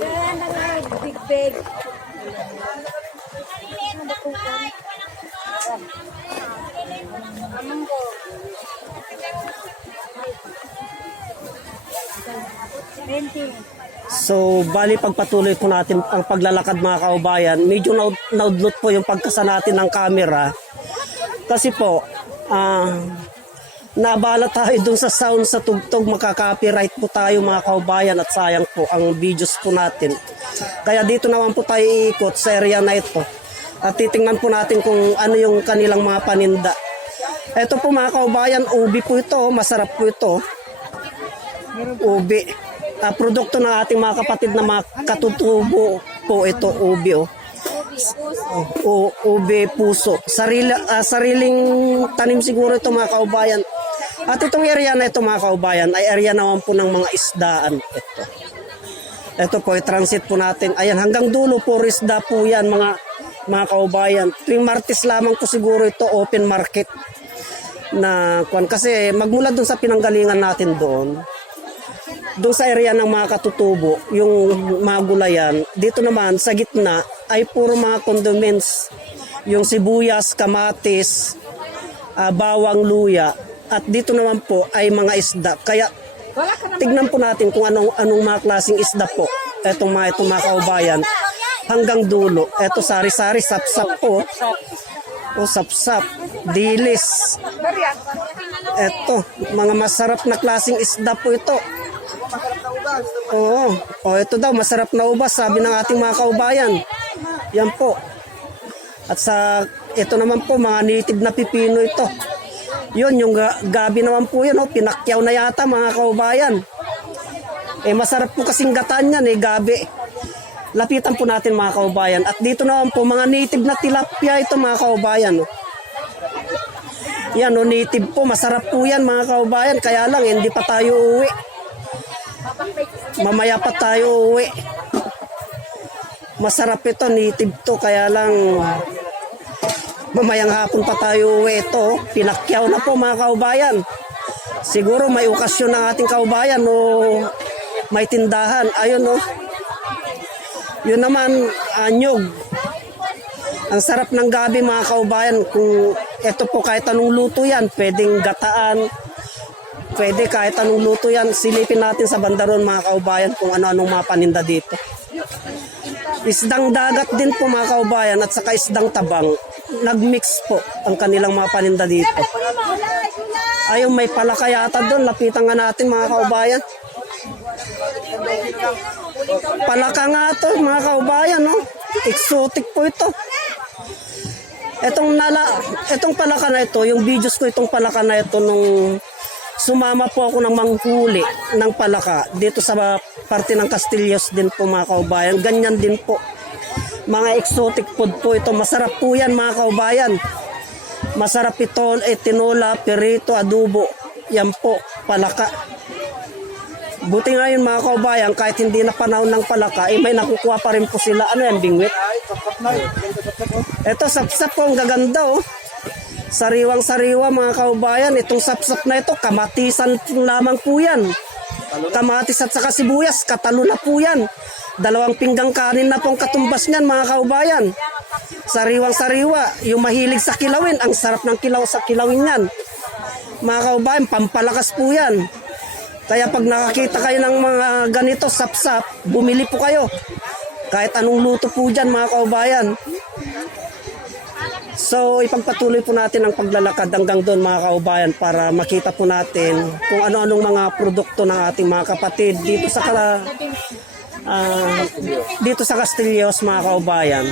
Yan na nga, big bag. Twenty. So, bali pagpatuloy po natin ang paglalakad mga kaubayan, medyo naud- naudlot po yung pagkasa natin ng camera. Kasi po, ah, nabala tayo dun sa sound sa tugtog, makaka-copyright po tayo mga kaubayan at sayang po ang videos po natin. Kaya dito naman po tayo iikot sa area na ito. At titingnan po natin kung ano yung kanilang mga paninda. Ito po mga kaubayan, ubi po ito, masarap po ito. Ubi. Ah, produkto ng ating mga kapatid na mga katutubo po ito, ubi. Oh. O, ube puso. Sarili, ah, sariling tanim siguro ito mga kaubayan. At itong area na ito mga kaubayan ay area naman po ng mga isdaan. Ito. Ito po, i-transit po natin. Ayan, hanggang dulo po isda po yan mga mga kaubayan. Tuwing Martes lamang po siguro ito open market na kwan kasi magmula dun sa pinanggalingan natin doon doon sa area ng mga katutubo, yung mga gulayan, dito naman sa gitna ay puro mga condiments. Yung sibuyas, kamatis, ah, bawang, luya. At dito naman po ay mga isda. Kaya tignan po natin kung anong, anong mga klaseng isda po. Etong mga, itong mga kaubayan. Hanggang dulo. Eto sari-sari, sap-sap po. O sap-sap, dilis. Eto, mga masarap na klaseng isda po ito. Oo. O ito daw, masarap na ubas, sabi ng ating mga kaubayan. Yan po. At sa, ito naman po, mga native na pipino ito. Yun, yung ga- gabi naman po yun, oh, pinakyaw na yata mga kaubayan. Eh, masarap po kasing gatan yan, eh, gabi. Lapitan po natin mga kaubayan. At dito naman po, mga native na tilapia ito mga kaubayan. Oh. Yan, oh, native po. Masarap po yan mga kaubayan. Kaya lang, hindi pa tayo uwi. Mamaya pa tayo uwi. Masarap ito, native to. Kaya lang, mamayang hapon pa tayo uwi ito. Pinakyaw na po mga kaubayan. Siguro may okasyon ng ating kaubayan o may tindahan. Ayun o. Yun naman, anyog. Ang sarap ng gabi mga kaubayan. Kung ito po kahit anong luto yan, pwedeng gataan, pwede kahit anong luto yan. Silipin natin sa bandaron mga kaubayan kung ano-anong mga paninda dito. Isdang dagat din po mga kaubayan at saka isdang tabang. Nagmix po ang kanilang mga paninda dito. Ayun, may palaka yata doon. Lapitan nga natin mga kaubayan. Palaka nga to mga kaubayan, no? Exotic po ito. Etong nala, etong palaka na ito, yung videos ko itong palaka na ito nung sumama po ako ng manghuli ng palaka dito sa parte ng Castillos din po mga kaubayan. Ganyan din po. Mga exotic food po ito. Masarap po yan mga kaubayan. Masarap ito, eh, tinola, perito, adobo. Yan po, palaka. Buti nga yun mga kaubayan, kahit hindi na panahon ng palaka, eh may nakukuha pa rin po sila. Ano yan, bingwit? Ito, sapsap po, ang gaganda oh. Sariwang sariwa mga kaubayan. Itong sapsap na ito, kamatisan lamang po yan. Kamatis at saka sibuyas, katalo na po yan. Dalawang pinggang kanin na pong katumbas niyan mga kaubayan. Sariwang sariwa, yung mahilig sa kilawin, ang sarap ng kilaw sa kilawin yan. Mga kaubayan, pampalakas po yan. Kaya pag nakakita kayo ng mga ganito sapsap, bumili po kayo. Kahit anong luto po dyan mga kaubayan. So, ipagpatuloy po natin ang paglalakad hanggang doon mga kaubayan para makita po natin kung ano-anong mga produkto ng ating mga kapatid dito sa kala, ah, dito sa Castillos mga kaubayan.